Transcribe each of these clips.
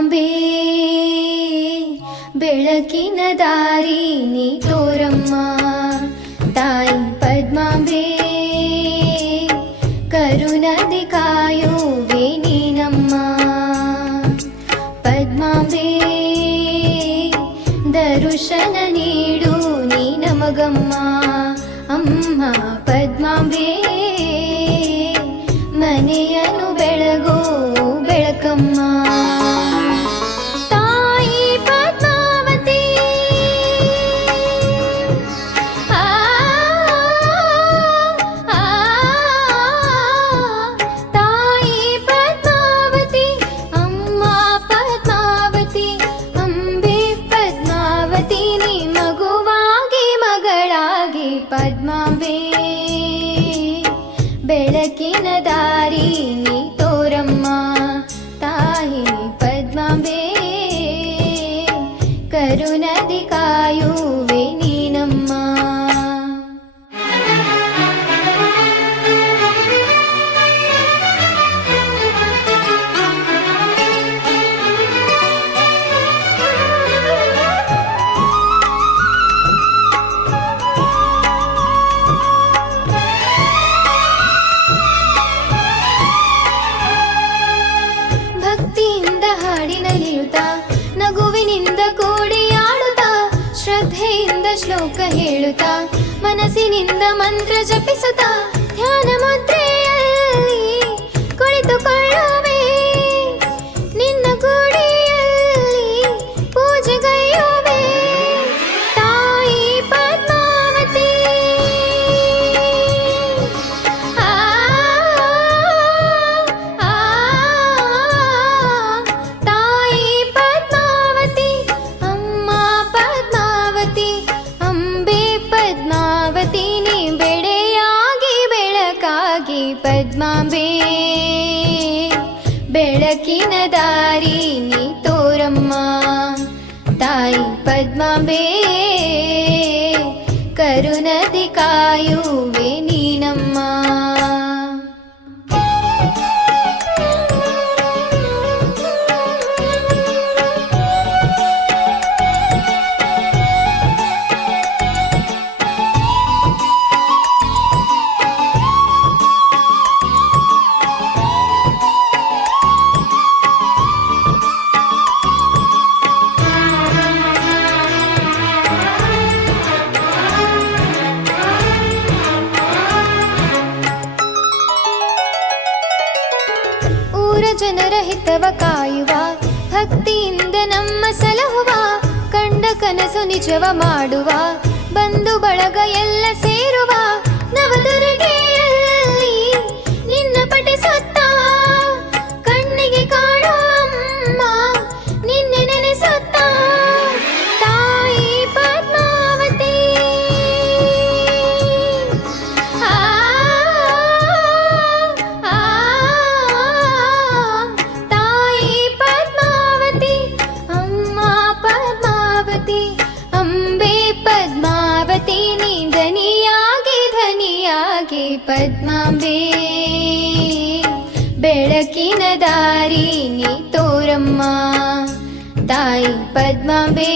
ಪದ್ಮಾಂಬೆ ಬೆಳಕಿನ ದಾರಿ ನೀ ತೋರಮ್ಮ. ತಾಯಿ ಪದ್ಮಾಂಬೆ ಕರುಣದಿ ಕಾಯುವೆ ನೀನಮ್ಮ. ಪದ್ಮಾಂಬೆ ದರುಶನ ನೀಡು ನೀ ನಮಗಮ್ಮ. ಅಮ್ಮ ಪದ್ಮಾಂಬೆ ಮನೆಯನ್ನು ಬೆಳಗೋ ಬೆಳಕಮ್ಮ. ತಾಯಿ ಪದ್ಮಾವತಿ ತಾಯಿ ಪದ್ಮಾವತಿ ಅಮ್ಮ ಪದ್ಮಾವತಿ ಅಂಬೆ ಪದ್ಮಾವತಿ ನೀ ಮಗುವಾಗಿ ಮಗಳಾಗಿ ಪದ್ಮಾಂಬೆ ಬೆಳಕಿನ ದಾರಿ ನೀ ತೋರಮ್ಮ. ತಾಯಿ ಪದ್ಮಾಂಬೆ ಕರುಣದಿ ಕಾಯುವೆ ನೀನಮ್ಮ. ಭಕ್ತಿಯಿಂದ ಹಾಡಿನಲಿಯುತ್ತಾ ನಗುವಿನಿಂದ ಕೂಡಿ ಆಡುತ್ತಾ ಶ್ರದ್ಧೆಯಿಂದ ಶ್ಲೋಕ ಹೇಳುತ್ತಾ ಮನಸ್ಸಿನಿಂದ ಮಂತ್ರ ಜಪಿಸುತ್ತಾ ಧ್ಯಾನ ಮುದ್ರೆಯಲ್ಲಿ ಕುಳಿತುಕೊಳ್ಳುವೆ. ನಿನ್ನ ಗುಡಿಯಲ್ಲಿ ಪೂಜೆಗೈಯುವೆ. ತಾಯಿ ಪದ್ಮಾವತಿ ತಾಯಿ ಪದ್ಮಾವತಿ ಅಮ್ಮ ಪದ್ಮಾವತಿ ಅಂಬೆ ಪದ್ಮಾವತಿ ನೀ ಬೆಳೆಯಾಗಿ ಬೆಳಕಾಗಿ ಪದ್ಮಾಂಬೆ ಬೆಳಕಿನ ದಾರಿ ನೀ ತೋರಮ್ಮ. ತಾಯಿ ಪದ್ಮಾಂಬೆ ಕರುಣದಿ ಕಾಯುವೆ ನೀನಮ್ಮ. ಊರ ಜನರ ಹಿತವ ಕಾಯುವ ಭಕ್ತಿಯಿಂದ ನಮ್ಮ ಸಲಹುವ ಕಂಡ ಕನಸು ನಿಜವ ಮಾಡುವ ಬಂಧು ಬಳಗ ಎಲ್ಲ ಸೇರುವ ನವದುರ್ಗೆಯಲ್ಲಿ ನಿನ್ನ ಪಠಿಸುತ್ತ ಕಣ್ಣಿಗೆ ಕಾಣೋ ಅಮ್ಮ ನಿನ್ನೆ ನೆನೆಸುತ್ತ. ತಾಯಿ ಪದ್ಮಾವತಿ ತಾಯಿ ಪದ್ಮಾವತಿ ಅಮ್ಮ ಪದ್ಮಾವತಿ ಅಂಬೆ ಪದ್ಮಾವತಿ ನೀ ಧನಿಯಾಗಿ ಪದ್ಮಾಂಬೆ ಬೆಳಕಿನ ದಾರಿ ನೀ ತೋರಮ್ಮ. ತಾಯಿ ಪದ್ಮಾಂಬೆ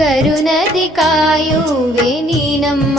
ಕರುಣದಿ ಕಾಯುವೆ ನೀನಮ್ಮ.